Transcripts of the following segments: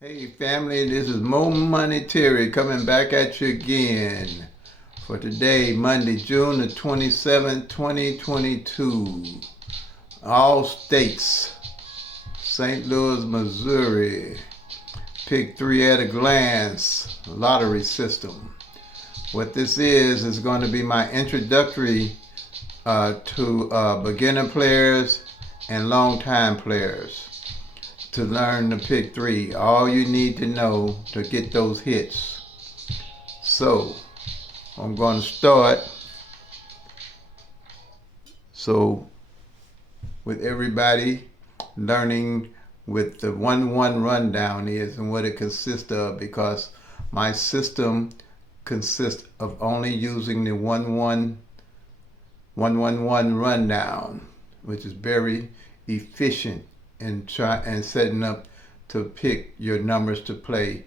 Hey family, this is Mo Money Terry coming back at you again for today, Monday, June the 27th, 2022. All states, St. Louis, Missouri, PICK-3 at a glance, lottery system. What this is going to be my introductory to beginner players and long-time players to learn the PICK-3. All you need to know to get those hits. So I'm going to start. So with everybody learning with the 1-1 rundown is and what it consists of, because my system consists of only using the 1-1 rundown, which is very efficient and setting up to pick your numbers to play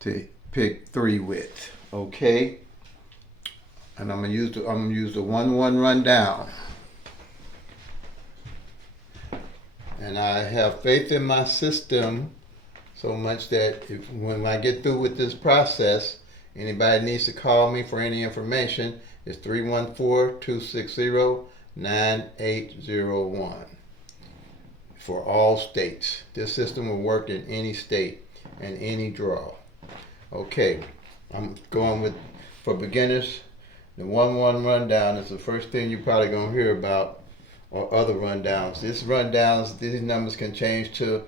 to PICK-3 with. Okay, and I'm gonna use the 1-1 rundown, and I have faith in my system so much that when I get through with this process, anybody needs to call me for any information. It's 314-260-9801. For all states. This system will work in any state and any draw. Okay, I'm going with, for beginners, the 1-1 rundown is the first thing you're probably going to hear about, or other rundowns. These numbers can change to,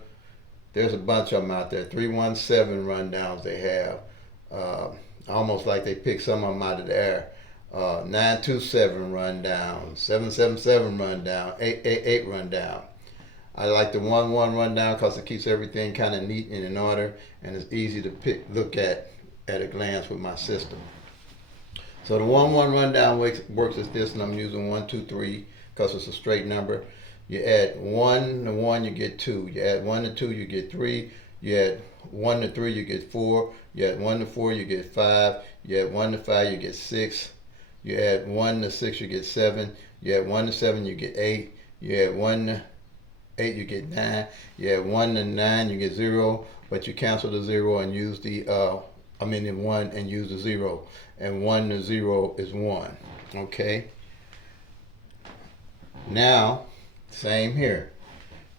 there's a bunch of them out there. 317 rundowns they have. Almost like they pick some of them out of the air. 927 rundown, 777 rundown, 888 rundown. I like the 1-1 rundown because it keeps everything kind of neat and in order, and it's easy to look at a glance with my system. So the 1-1 rundown works as this, and I'm using 1, 2, 3 because it's a straight number. You add 1 to 1, you get 2. You add 1 to 2, you get 3. You add 1 to 3, you get 4. You add 1 to 4, you get 5. You add 1 to 5, you get 6. You add 1 to 6, you get 7. You add 1 to 7, you get 8. You add 1 to 8, you get 9. You add 1 to 9, you get 0, but you cancel the 0 and use the 1 and use the 0. And 1 to 0 is 1. Okay? Now, same here.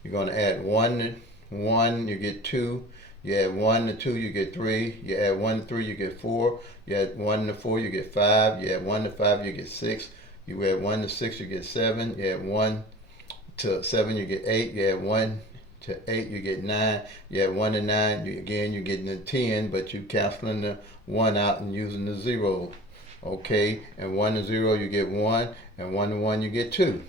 You're going to add 1 to 1, you get 2. You add 1 to 2, you get 3. You add 1 to 3, you get 4. You add 1 to 4, you get 5. You add 1 to 5, you get 6. You add 1 to 6, you get 7. You add 1 to 7, you get 8. You add 1 to 8, you get 9. You add 1 to 9, you're getting the 10, but you canceling the 1 out and using the 0. Okay, and 1 to 0, you get 1, and 1 to 1, you get 2.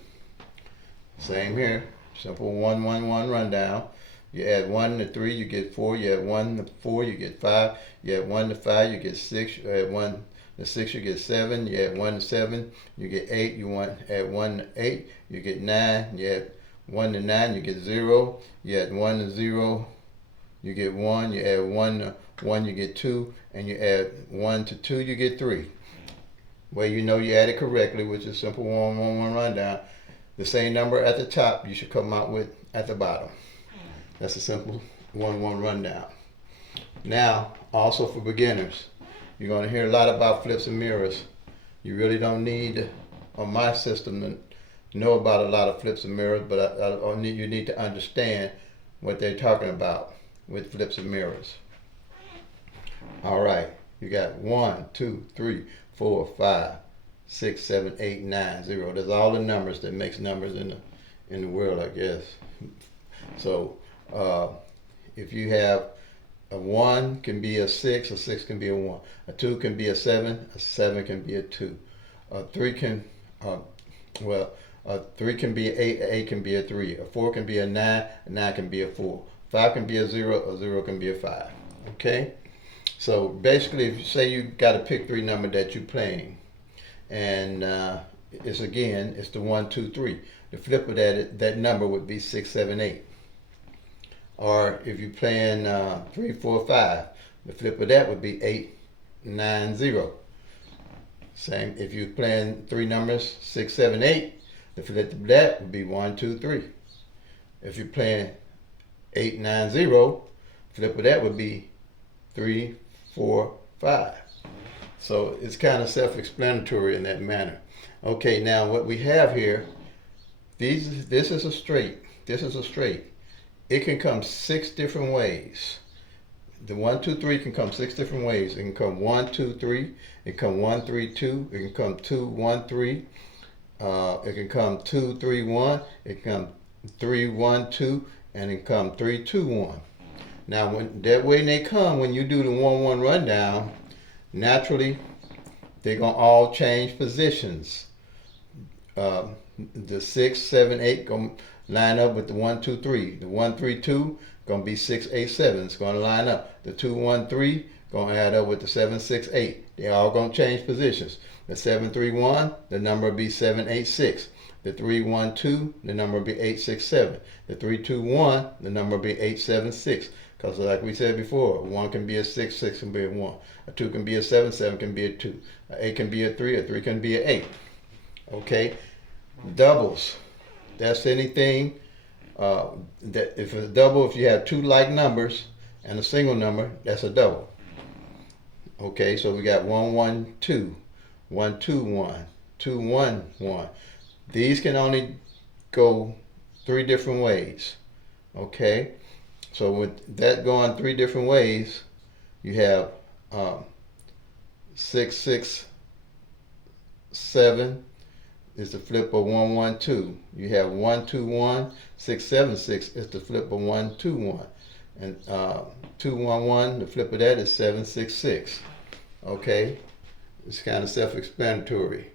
Same here, simple 1-1-1 rundown. You add 1 to 3, you get 4. You add 1 to 4, you get 5. You add 1 to 5, you get 6. You add 1 to 6, you get 7. You add 1 to 7, you get 8. Add 1 to 8, you get 9. You add 1 to 9, you get 0. You add 1 to 0, you get 1. You add 1 to 1, you get 2. And you add 1 to 2, you get 3. Well, you know you added correctly, which is simple 1-1-1 rundown. The same number at the top you should come out with at the bottom. That's a simple 1-1 rundown. Now, also for beginners, you're going to hear a lot about flips and mirrors. You really don't need, on my system, to know about a lot of flips and mirrors, but you need to understand what they're talking about with flips and mirrors. All right, you got 1, 2, 3, 4, 5, 6, 7, 8, 9, 0. There's all the numbers that makes numbers in the world, I guess. So if you have a 1 can be a 6 can be a 1. A 2 can be a 7 can be a 2. A 3 can, a 3 can be an 8 can be a 3. A 4 can be a 9 can be a 4. 5 can be a 0 can be a 5. Okay? So basically, if you say you got a PICK-3 number that you're playing, and it's the 1, 2, 3. The flip of that number would be 6, 7, 8. Or if you're playing 3, 4, 5, the flip of that would be 8, 9, 0. Same if you're playing 3 numbers, 6, 7, 8, the flip of that would be 1, 2, 3. If you're playing 8, 9, 0, Flip of that would be 3, 4, 5. So it's kind of self-explanatory in that manner. Okay, now what we have here, this is a straight. This is a straight. It can come 6 different ways. The 1, 2, 3 can come 6 different ways. It can come 1, 2, 3. It can come 1, 3, 2. It can come 2, 1, 3. It can come 2, 3, 1. It can come 3, 1, 2. And it can come 3, 2, 1. Now, when they come, when you do the 1, 1 rundown, naturally, they're going to all change positions. The 6, 7, 8 going to line up with the 1, 2, 3. The 1, 3, 2 going to be 6, 8, 7. It's going to line up. The 2, 1, 3 going to add up with the 7, 6, 8. They all going to change positions. The 7, 3, 1, the number will be 7, 8, 6. The 3, 1, 2, the number will be 8, 6, 7. The 3, 2, 1, the number will be 8, 7, 6. Because like we said before, 1 can be a 6, 6 can be a 1. A 2 can be a 7, 7 can be a 2. A 8 can be a 3 can be a 8. Okay? Doubles. That's anything that if it's a double, if you have 2 like numbers and a single number, that's a double. Okay, so we got 1, 1, 2, 1, 2, 1, 2, 1, 1. These can only go 3 different ways. Okay? So with that going 3 different ways, you have 6, 6, 7 is the flip of 1, 1, 2. You have 1, 2, 1, 6, 7, 6 is the flip of 1, 2, 1. And 2, 1, 1, the flip of that is 7, 6, 6. Okay? It's kind of self-explanatory.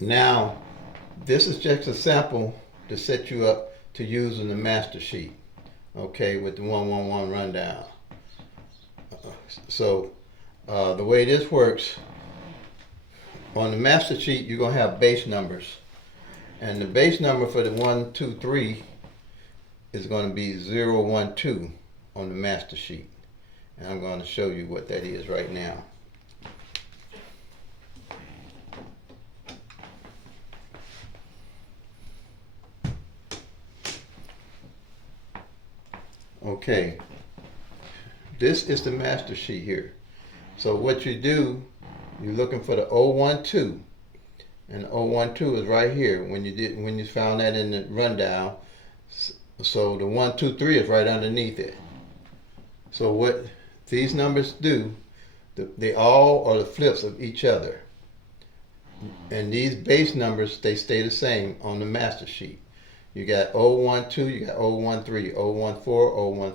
Now, this is just a sample to set you up to use in the master sheet, okay, with the 1, 1, 1 rundown. So the way this works, on the master sheet, you're going to have base numbers. And the base number for the 1, 2, 3 is going to be 0, 1, 2 on the master sheet. And I'm going to show you what that is right now. Okay, this is the master sheet here. So what you do, you're looking for the 012, and the 012 is right here when you found that in the rundown. So the 1, 2, 3 is right underneath it. So what these numbers do, they all are the flips of each other. And these base numbers, they stay the same on the master sheet. You got 012, you got 013, 014,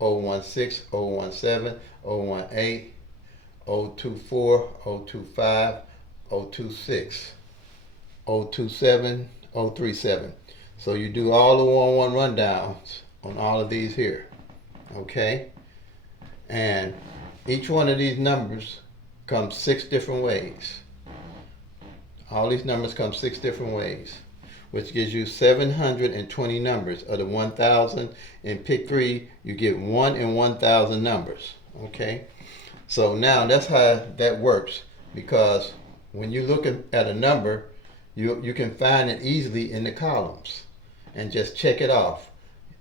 015, 016, 017, 018, 024, 025, 026, 027, 037. So you do all the 1, 1 rundowns on all of these here. Okay? And each one of these numbers comes 6 different ways. All these numbers come 6 different ways, which gives you 720 numbers. Of the 1,000 in PICK-3, you get 1 in 1,000 numbers. Okay? So now that's how that works, because when you're looking at a number, you can find it easily in the columns and just check it off.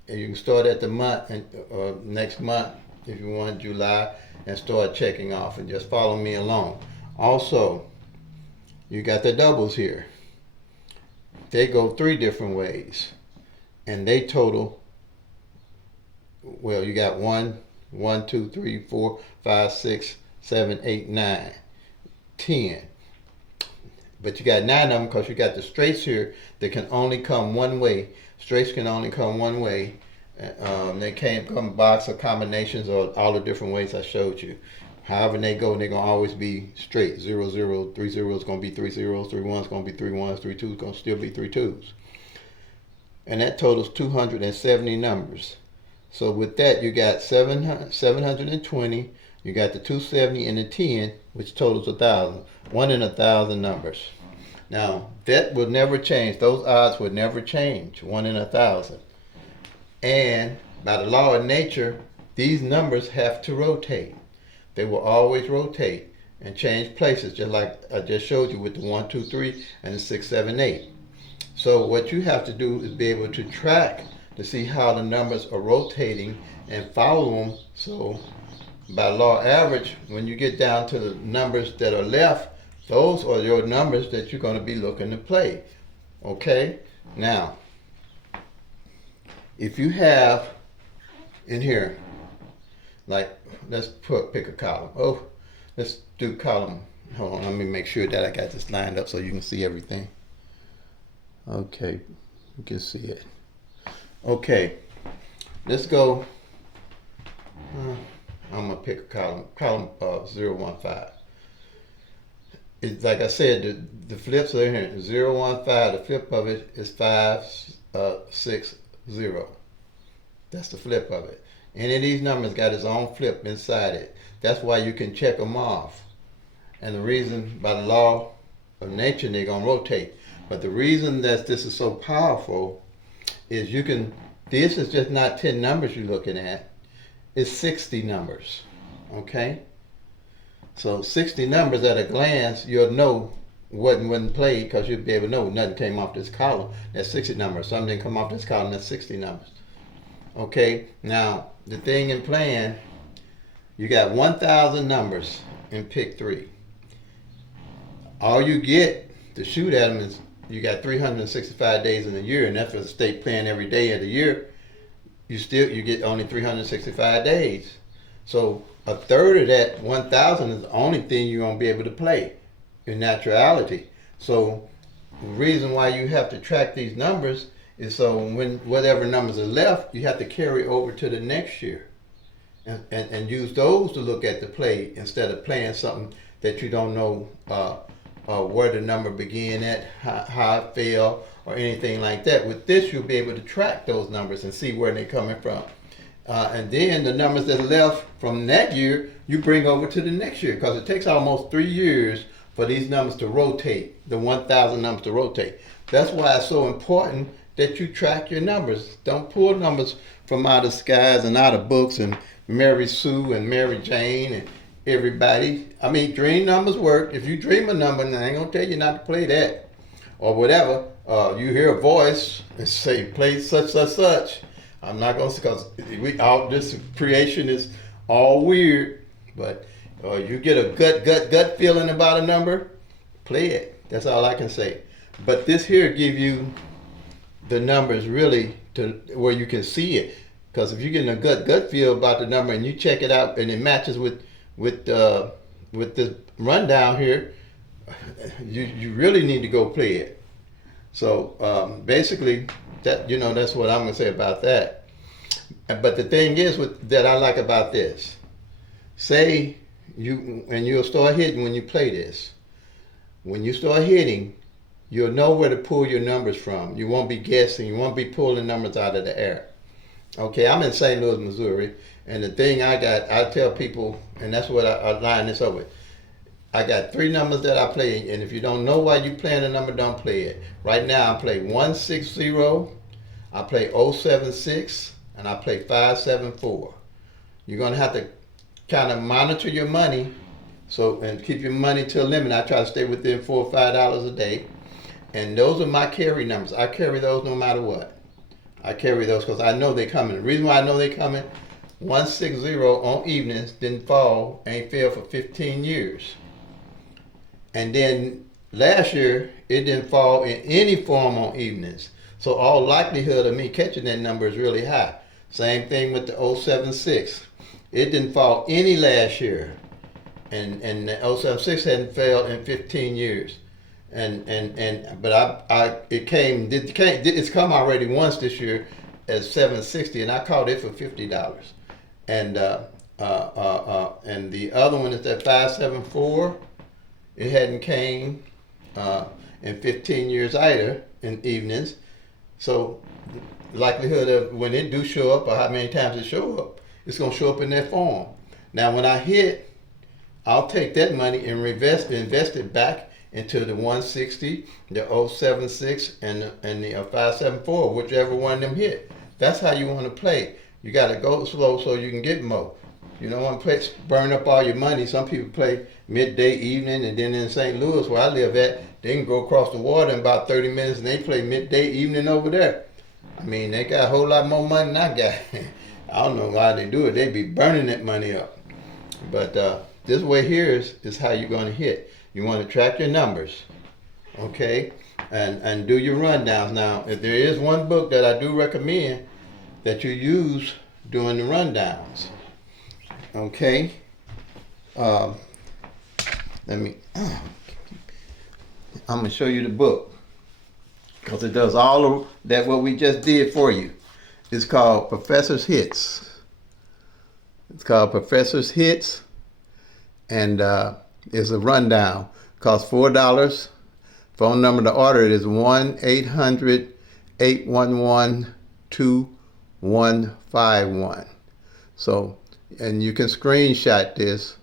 And you can start at the month or next month if you want, July, and start checking off and just follow me along. Also, you got the doubles here. They go 3 different ways, and they total, well, you got 1, 2, 3, 4, 5, 6, 7, 8, 9, 10. But you got 9 of them because you got the straights here that can only come one way. Straights can only come one way. They can't come box or combinations or all the different ways I showed you. However they go, they're going to always be straight. 0, 0, 3 0 is going to be 3 zeros, 3 1 is going to be 3 1s, 3 2 is going to still be 3 2s. And that totals 270 numbers. So with that, you got 720, you got the 270 and the 10, which totals 1,000. 1 in 1,000 numbers. Now, that will never change. Those odds would never change. 1 in 1,000. And by the law of nature, these numbers have to rotate. They will always rotate and change places, just like I just showed you with the 1, 2, 3 and the 6, 7, 8. So what you have to do is be able to track to see how the numbers are rotating and follow them. So by law average, when you get down to the numbers that are left, those are your numbers that you're going to be looking to play. Okay? Now, if you have in here, like, let's pick a column. Oh, let's do column. Hold on, let me make sure that I got this lined up so you can see everything. Okay, you can see it. Okay, let's go. I'm gonna pick a column 0, 1, 5. It's like I said, the flips are in here. 0, 1, 5. The flip of it is 5, 6, 0. That's the flip of it. Any of these numbers got its own flip inside it. That's why you can check them off. And the reason, by the law of nature, they're gonna rotate. But the reason that this is so powerful is this is just not 10 numbers you're looking at. It's 60 numbers, okay? So 60 numbers at a glance, you'll know what wasn't played because you'll be able to know nothing came off this column. That's 60 numbers. Something didn't come off this column, that's 60 numbers. Okay, now the thing in playing, you got 1,000 numbers in PICK-3. All you get to shoot at them is you got 365 days in a year, and that's for the state playing every day of the year. You get only 365 days. So a third of that 1,000 is the only thing you're gonna be able to play in naturality. So the reason why you have to track these numbers is so when whatever numbers are left, you have to carry over to the next year, and use those to look at the play instead of playing something that you don't know where the number began at, how it fell, or anything like that. With this, you'll be able to track those numbers and see where they're coming from. And then the numbers that are left from that year, you bring over to the next year, because it takes almost 3 years for these numbers to rotate, the 1,000 numbers to rotate. That's why it's so important that you track your numbers. Don't pull numbers from out of skies and out of books and Mary Sue and Mary Jane and everybody. I mean, dream numbers work. If you dream a number, and I ain't gonna tell you not to play that or whatever. You hear a voice and say, play such, such, such. I'm not gonna, because this creation is all weird, but you get a gut feeling about a number, play it. That's all I can say. But this here give you the numbers really to where you can see it. Because if you're getting a gut feel about the number and you check it out and it matches with this rundown here, you really need to go play it. So basically, that's what I'm gonna say about that. But the thing is that I like about this, say you'll start hitting when you play this. When you start hitting, you'll know where to pull your numbers from. You won't be guessing. You won't be pulling numbers out of the air. Okay, I'm in St. Louis, Missouri, and the thing I tell people, and that's what I line this up with. I got 3 numbers that I play, and if you don't know why you playing a number, don't play it. Right now, I play 160, I play 076, and I play 574. You're gonna have to kind of monitor your money, and keep your money to a limit. I try to stay within $4 or $5 a day, and those are my carry numbers. I carry those no matter what. I carry those because I know they're coming. The reason why I know they're coming, 160 on evenings didn't fall, ain't failed for 15 years. And then last year, it didn't fall in any form on evenings. So all likelihood of me catching that number is really high. Same thing with the 076. It didn't fall any last year. And the 076 hadn't failed in 15 years. But it's come already once this year as 760, and I caught it for $50. And the other one is that 574. It hadn't came in 15 years either in evenings. So the likelihood of when it do show up or how many times it show up, it's gonna show up in that form. Now when I hit, I'll take that money and invest it back into the 160, the 076, and the 574, whichever one of them hit. That's how you want to play. You got to go slow so you can get more. You don't want to burn up all your money. Some people play midday, evening, and then in St. Louis, where I live at, they can go across the water in about 30 minutes, and they play midday, evening over there. I mean, they got a whole lot more money than I got. I don't know why they do it. They be burning that money up. But this way here is how you're going to hit. You want to track your numbers, okay, and do your rundowns. Now, if there is one book that I do recommend that you use during the rundowns, okay. Let me. I'm gonna show you the book because it does all of that what we just did for you. It's called Professor's Hits. It's called Professor's Hits, and it's a rundown. Costs $4. Phone number to order it is 1-800-811-2151. So, and you can screenshot this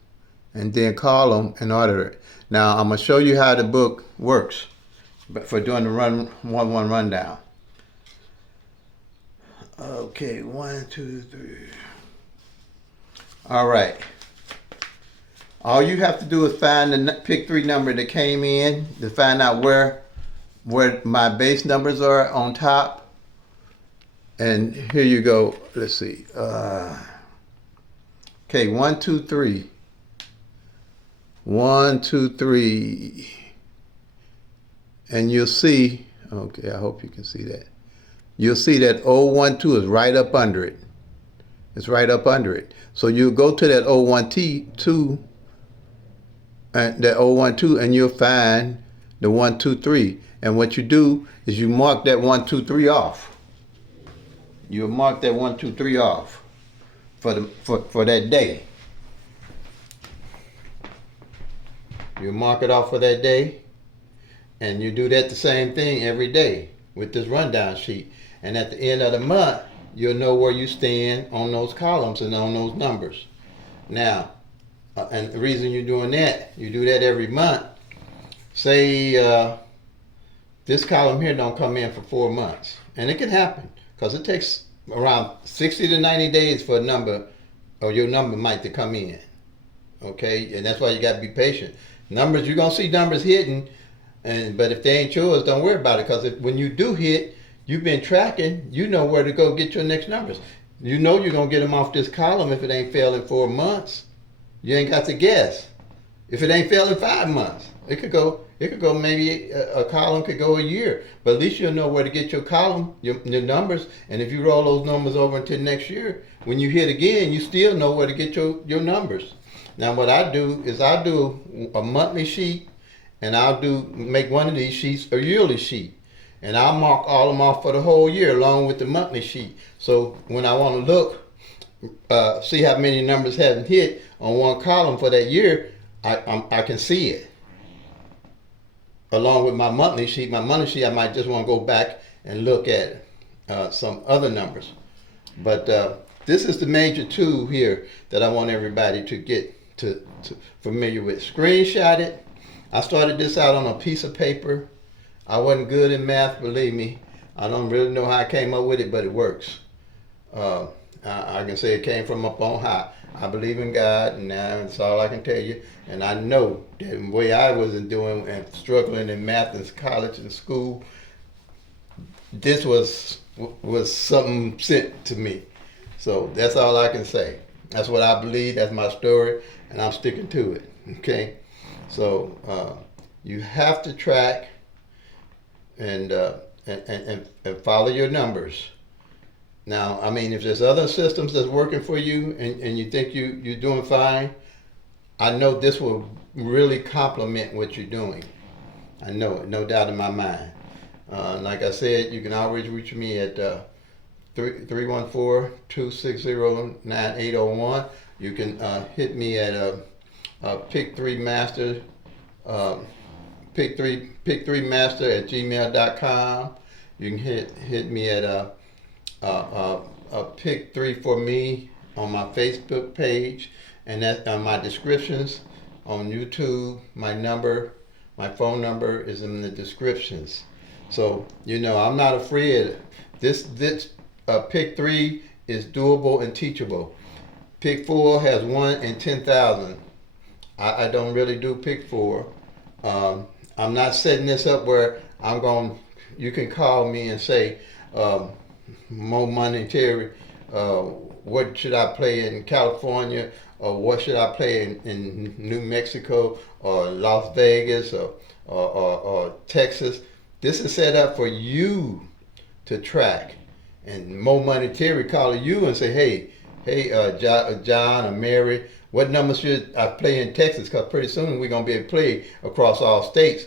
and then call them and order it. Now, I'm going to show you how the book works for doing the one rundown. Okay, 1, 2, 3. All right. All you have to do is find the PICK-3 number that came in to find out where my base numbers are on top. And here you go. Let's see. Okay, 1, 2, 3. 1, 2, 3. And you'll see, okay, I hope you can see that. You'll see that 012 is right up under it. It's right up under it. So you go to that 012 and that 012 and you'll find the 1, 2, 3. And what you do is you mark that 1, 2, 3 off. You'll mark that 1, 2, 3 off for that day. You mark it off for that day, and you do that the same thing every day with this rundown sheet. And at the end of the month, you'll know where you stand on those columns and on those numbers. Now, and the reason you're doing that, you do that every month. Say this column here don't come in for 4 months, and it can happen because it takes around 60 to 90 days for a number or your number might to come in. Okay, and that's why you got to be patient. Numbers, you're gonna see numbers hitting, but if they ain't yours, don't worry about it. Because when you do hit, you've been tracking. You know where to go get your next numbers. You know you're gonna get them off this column if it ain't failed in 4 months. You ain't got to guess. If it ain't failed in 5 months, it could go. Maybe a column could go a year. But at least you'll know where to get your column, your numbers. And if you roll those numbers over into next year, when you hit again, you still know where to get your numbers. Now what I do is I'll do a monthly sheet, and I'll make one of these sheets a yearly sheet, and I'll mark all of them off for the whole year along with the monthly sheet. So when I want to look, see how many numbers haven't hit on one column for that year, I can see it along with my monthly sheet. My monthly sheet, I might just want to go back and look at some other numbers, but this is the major tool here that I want everybody to get to familiar with. Screenshot it. I started this out on a piece of paper. I wasn't good in math, believe me. I don't really know how I came up with it, but it works. I can say it came from up on high. I believe in God, and that's all I can tell you. And I know that the way I was doing and struggling in math in college and school, this was something sent to me. So that's all I can say. That's what I believe. That's my story, and I'm sticking to it. Okay. So you have to track and follow your numbers. Now, I mean, if there's other systems that's working for you and you think you're doing fine, I know this will really complement what you're doing. I know it, no doubt in my mind. Like I said, you can always reach me at 314-260-9801. You can hit me at PICK-3 Master, PICK-3 Master at gmail.com. You can hit me at PICK-3 for me on my Facebook page, and that my descriptions on YouTube. My phone number is in the descriptions. So I'm not afraid. This PICK-3 is doable and teachable. PICK-4 has 1 in 10,000. I don't really do PICK-4. I'm not setting this up where you can call me and say, more monetary. What should I play in California, or what should I play in New Mexico, or Las Vegas, or Texas? This is set up for you to track. And more monetary calling you and say, John or Mary, what number should I play in Texas? Because pretty soon we're going to be able to play across all states.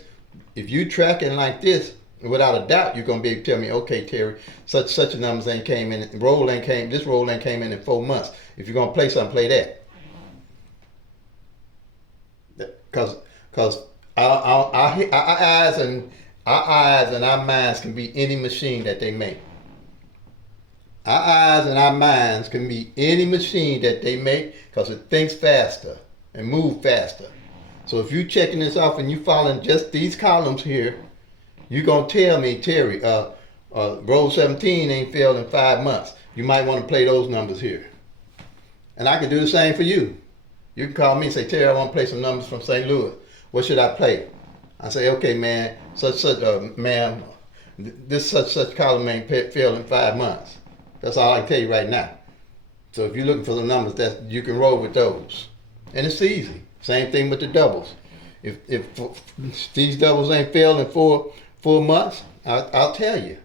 If you tracking like this, without a doubt, you're going to be able to tell me, okay, Terry, such a numbers ain't came in, this roll ain't came in 4 months. If you're going to play something, play that. Because our eyes and our minds can be any machine that they make. Our eyes and our minds can be any machine that they make because it thinks faster and moves faster. So if you're checking this off and you following just these columns here, you're going to tell me, Terry, roll 17 ain't failed in 5 months. You might want to play those numbers here. And I can do the same for you. You can call me and say, Terry, I want to play some numbers from St. Louis. What should I play? I say, okay, man, ma'am, this such column ain't failed in 5 months. That's all I can tell you right now. So if you're looking for the numbers, that you can roll with those. And it's easy. Same thing with the doubles. If these doubles ain't failed in four months, I'll tell you.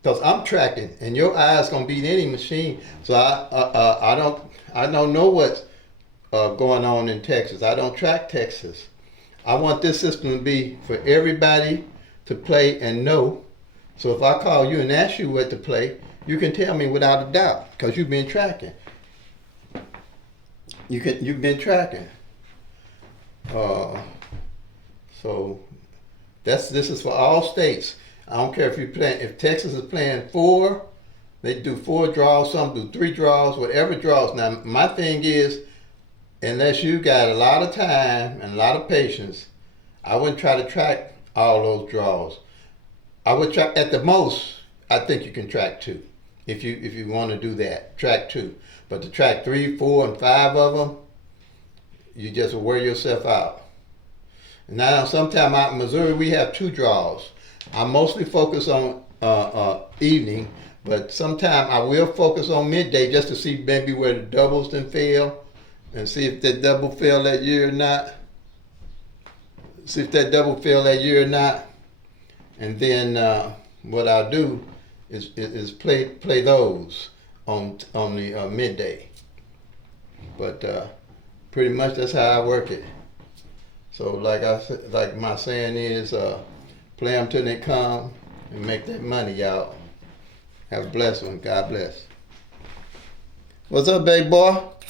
Because I'm tracking, and your eyes gonna beat any machine. So I don't know what's going on in Texas. I don't track Texas. I want this system to be for everybody to play and know. So if I call you and ask you what to play, you can tell me without a doubt because you've been tracking. You've been tracking. So this is for all states. I don't care if Texas is playing 4, they do 4 draws, some do 3 draws, whatever draws. Now my thing is, unless you got a lot of time and a lot of patience, I wouldn't try to track all those draws. I would track at the most. I think you can track 2. If you want to do that, track 2. But to track 3, 4, and 5 of them, you just wear yourself out. Now, sometime out in Missouri, we have 2 draws. I mostly focus on evening, but sometime I will focus on midday just to see maybe where the doubles didn't fail, and see if that double failed that year or not. And then what I'll do is play those on the midday. But pretty much that's how I work it. So like my saying is, play them till they come and make that money, y'all. Have a blessed one. God bless. What's up, baby boy?